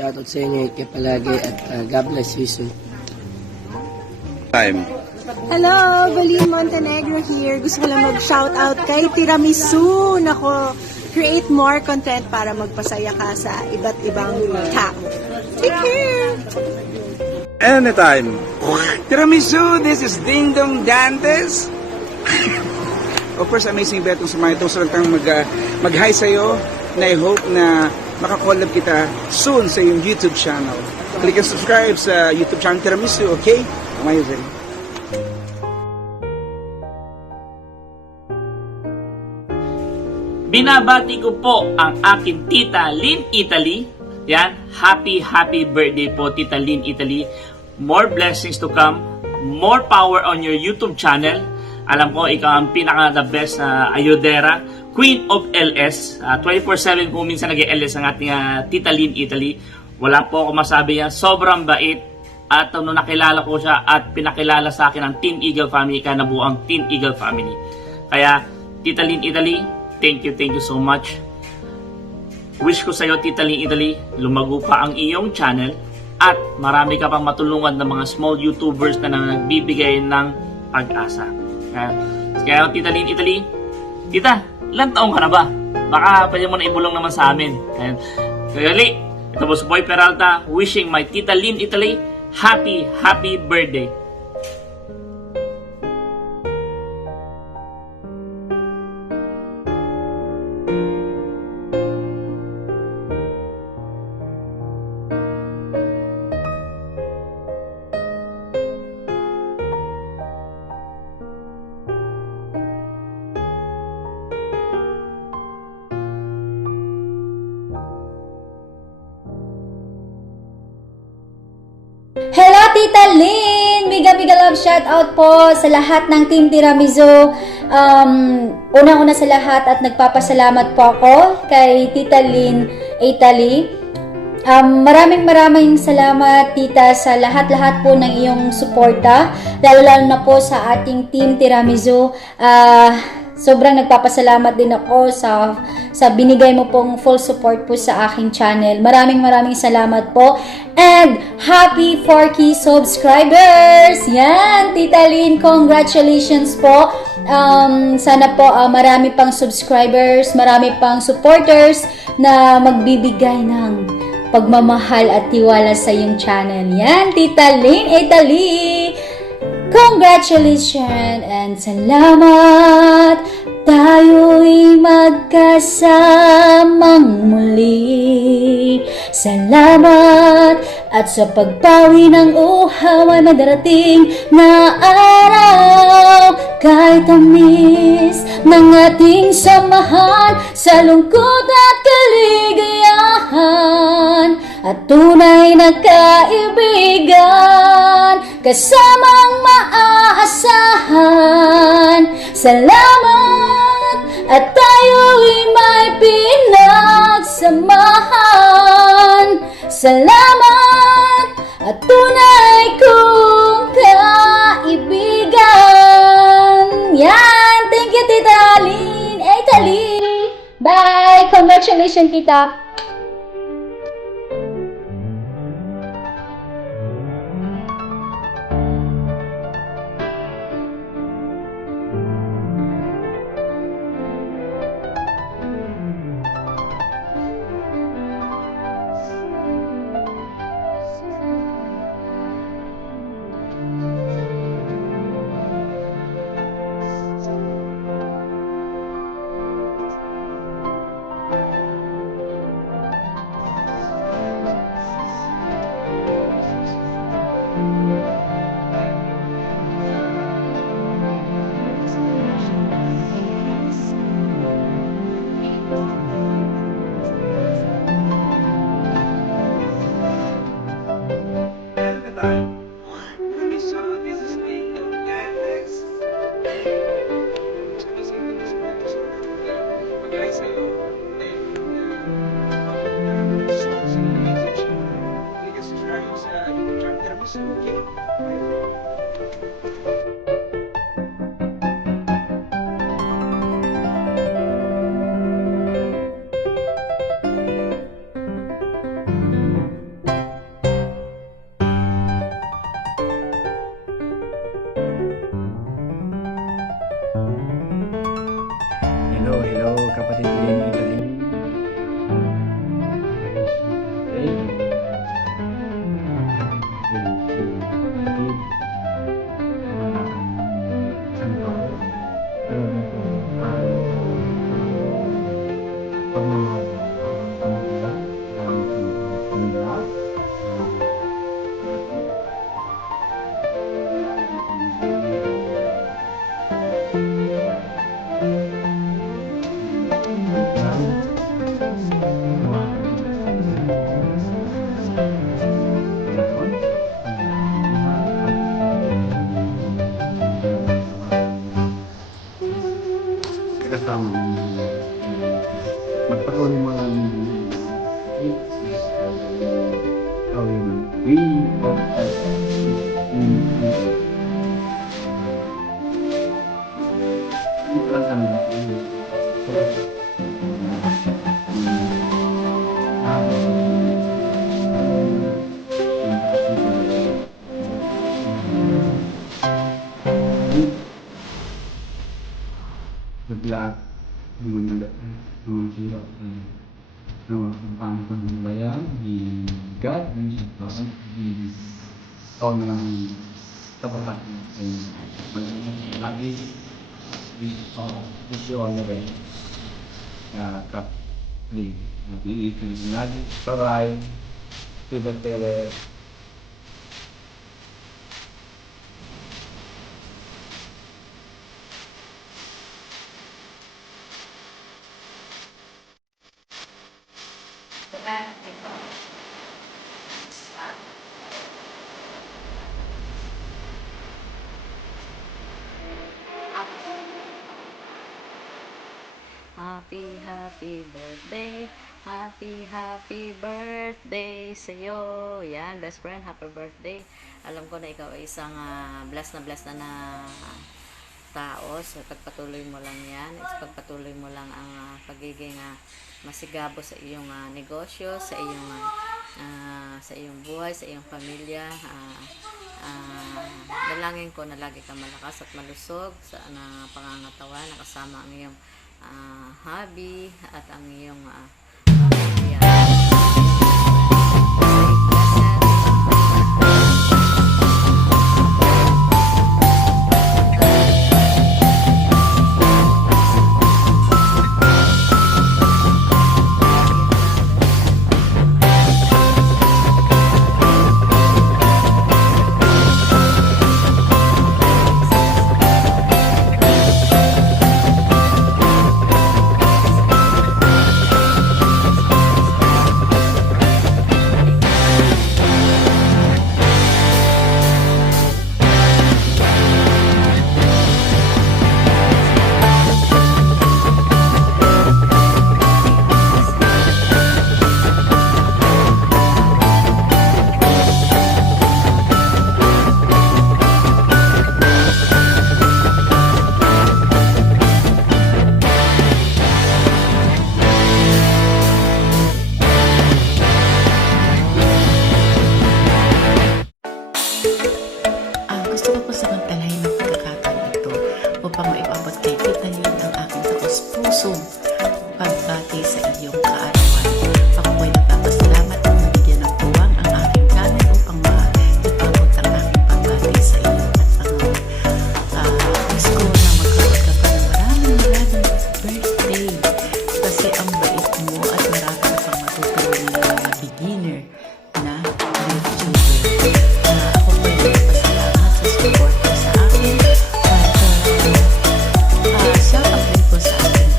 shoutout sa inyo kay palagi at God bless you soon. Time. Hello, Valine Montenegro here. Gusto ko lang mag-shoutout kay Tiramisu. Nako, create more content para magpasaya ka sa iba't ibang tao. Take care! Anytime. Tiramisu, this is Ding Dong Dantes. Of course, amazing bet sa mga itong salantang mag-hi sa'yo, na I hope na makakollab kita soon sa iyong YouTube channel. Click and subscribe sa YouTube channel Tiramisu, okay? Amazing. Binabati ko po ang aking Tita Lynn Italy. Yan, happy birthday po Tita Lynn Italy. More blessings to come, more power on your YouTube channel. Alam ko, ikaw ang pinaka the best na ayodera, Queen of LS. 24/7 kung minsan nag-LS ang ating Tita Lynn Italy. Wala po ako masabi yan, sobrang bait. At nung nakilala ko siya at pinakilala sa akin ang Team Eagle Family, kanabuang Team Eagle Family. Kaya, Tita Lynn Italy, thank you so much. Wish ko sa iyo, Tita Lynn Italy, lumago pa ang iyong channel at marami ka pang matulungan ng mga small YouTubers na nagbibigay ng pag-asa. Kaya, Tita Lynn Italy, Tita, ilang taong ka na ba? Baka pwede mo na ibulong naman sa amin. Kaya, ito po si Boy Peralta, wishing my Tita Lynn Italy happy birthday. Hello Tita Lynn! Mega love shoutout po sa lahat ng Team Tiramisu. Unang-una sa lahat at nagpapasalamat po ako kay Tita Lynn Italy. Maraming salamat Tita sa lahat-lahat po ng iyong suporta, lalo na po sa ating Team Tiramisu. Sobrang nagpapasalamat din ako sa binigay mo pong full support po sa aking channel. Maraming salamat po. And happy 4K subscribers! Yan, Tita Lynn, congratulations po. Sana po marami pang subscribers, marami pang supporters na magbibigay ng pagmamahal at tiwala sa iyong channel. Yan, Tita Lynn Italy! Congratulations and salamat, tayo'y magkasamang muli. Salamat at sa pagpawi ng uhaw ay madarating na araw. Kahit tamis ng ating samahan sa lungkot at kaligayahan, at tunay na kaibigan, kasamang maaasahan. Salamat at tayo'y may pinagsamahan. Salamat at tunay kong kaibigan. Yan! Thank you, Tita Lynn Italy! Bye! Congratulations, Tita! Hello, kapatid Lynn Italy. Kasama magpatuloy mo lang good luck. Ang pangbayan di God di tahun ng tapat lagi di on na rin kap di lagi saray tiba-tiba Happy birthday sa'yo. Yan, best friend, happy birthday. Alam ko na ikaw ay isang blessed na tao. So, pagpatuloy mo lang yan. Pagpatuloy mo lang ang pagiging masigabo sa iyong negosyo, sa iyong buhay, sa iyong pamilya. Dalangin ko na lagi kang malakas at malusog sa pangangatawan, nakasama ang iyong hobby at ang iyong pamilya. Gusto ko po samantalahin ng pagkakataon ito upang maipabot kay Tita Lynn ang aking taos-pusong pagbati sa iyong kaarawan. Ako po'y nagpapasalamat at nabigyan ng puwang ang aking channel upang maipabot ang aking pagbati sa iyo. At gusto ko na magkaroon ka pa ng maraming birthday kasi ang bait mo at marami ka pang matutunan ng mga beginner na YouTuber. Ako po'y nagpapasalamat sa support mo sa akin at shout out din po sa aking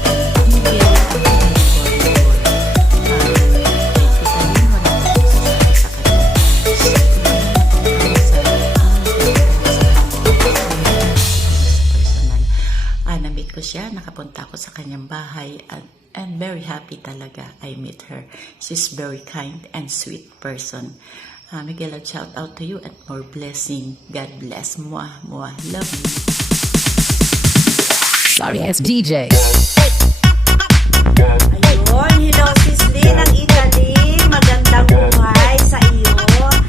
email at na-meet ko siya, nakapunta ako sa kanyang bahay and very happy talaga I met her. She's very kind and sweet person. Miguel, shout out to you and more blessing. God bless. Mwah, mwah. Love you. Sorry, it's DJ. Ayun, hello sis Lynn ng Italy. Magandang buhay sa iyo.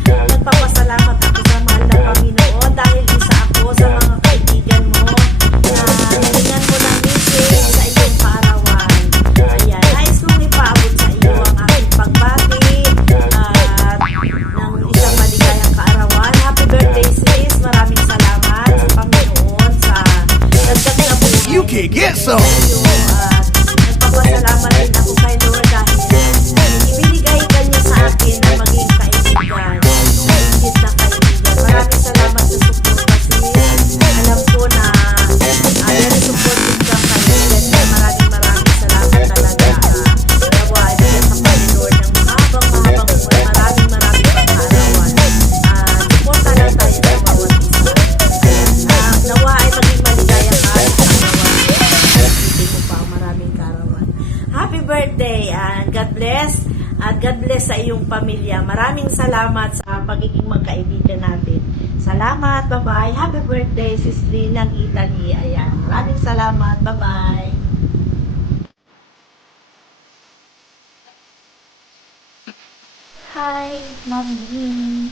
Nagpapasalamat ako sa mahal na Panginoon dahil isa ako sa mga kaibigan mo na nalingan mo ng meeting sa iyong kaarawan. birthday and God bless. At God bless sa iyong pamilya. Maraming salamat sa pagiging magkaibigan natin. Salamat. Bye-bye. Happy birthday, Sis Lynn ng Italy. Ayan. Maraming salamat. Bye-bye. Hi, Mom Jean.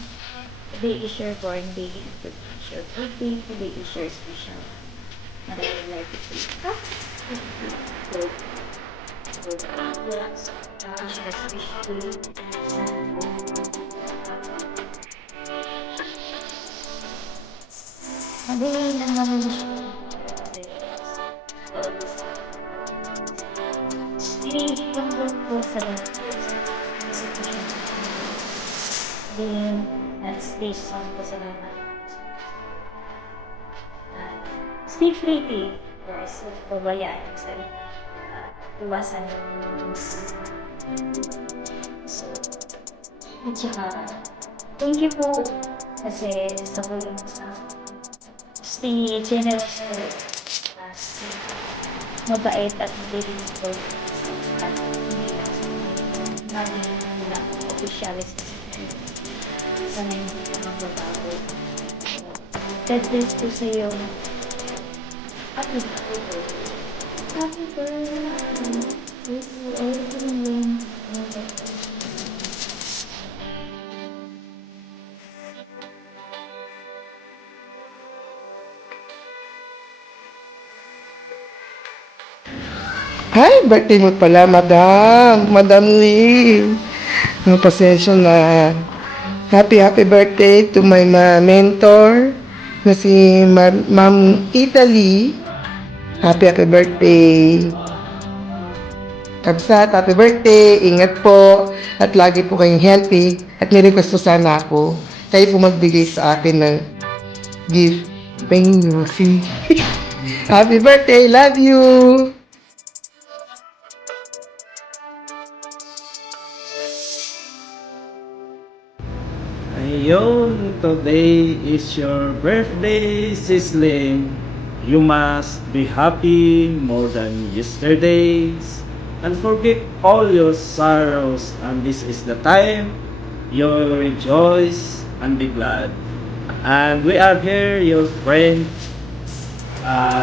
Today is your born day. Today is your birthday. Today is your special. And I would like to say, stay free. Yes, pabayaan sa iwasan. At saka, thank you po kasi sa tulong sa stay generous po. Stay mabait at mabilis po. At hindi lang officialis sana hindi ka magbabago. God bless po sa iyo. Happy birthday. Happy birthday. Hi, birthday mo pala, Madam. Madam Lee. Pasensya na. Happy birthday to my mentor na si Ma'am Italy. Happy birthday. Kabsat, happy birthday. Ingat po. At lagi po kayong healthy. At nirequest po sana ako. Kayo po magbigay sa akin ng gift. Thank you. Happy birthday. Love you. Ayun, today is your birthday, Sisling. You must be happy more than yesterdays and forget all your sorrows, and this is the time you'll rejoice and be glad. And we are here, your friends,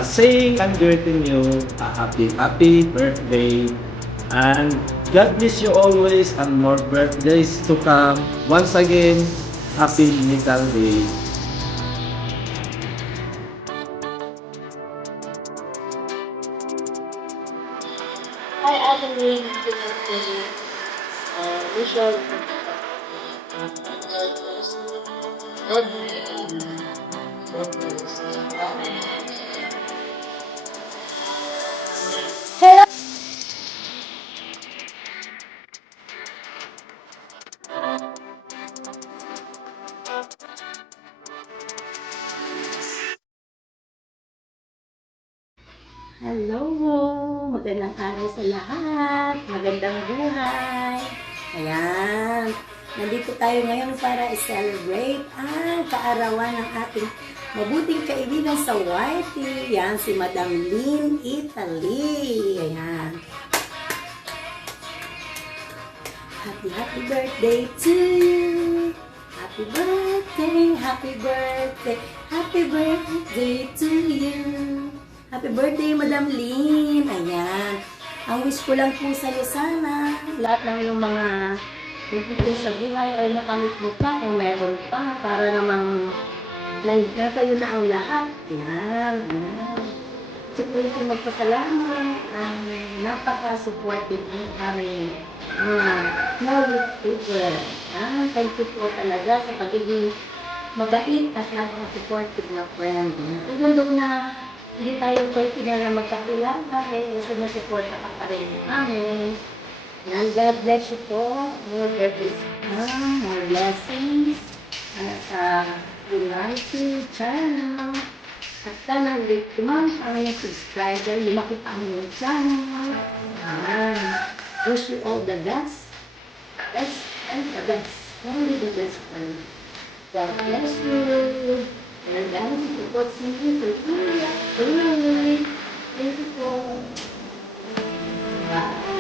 saying and greeting you a happy birthday. And God bless you always and more birthdays to come. Once again, happy little day. Hi, Adeline. Wish you all Hello! Magandang araw sa lahat. Magandang buhay. Ayan. Nandito tayo ngayon para i-celebrate ang kaarawan ng ating mabuting kaibigan sa YT. Yan, si Madam Lynn Italy. Ayan. Happy birthday to you. Happy birthday, happy birthday, happy birthday to you. Happy birthday, Madam Lynn. Ayan. Ang wish ko lang po sa'yo sana, lahat ng yung mga bibigay sa buhay ay nakamit mo pa kung meron pa para namang nandiyan kayo na ang lahat. Ayan. Siguro ko magpasalamat. Napaka-supportive ng aming mga knowledge people. Thank you po talaga sa pagiging mabait at napaka-supportive na friend. Even na hindi tayo pwede na magkakilala, sinusuporta ka pa rin namin. And God bless you po. More blessings. Sa United Channel. At sana tumang ang mga subscriber, lumaki pa ang mga channel. Wish you all the best. Best and the best. Only the best friend. God bless you. And dahil po sa inyo, thank you po. Bye.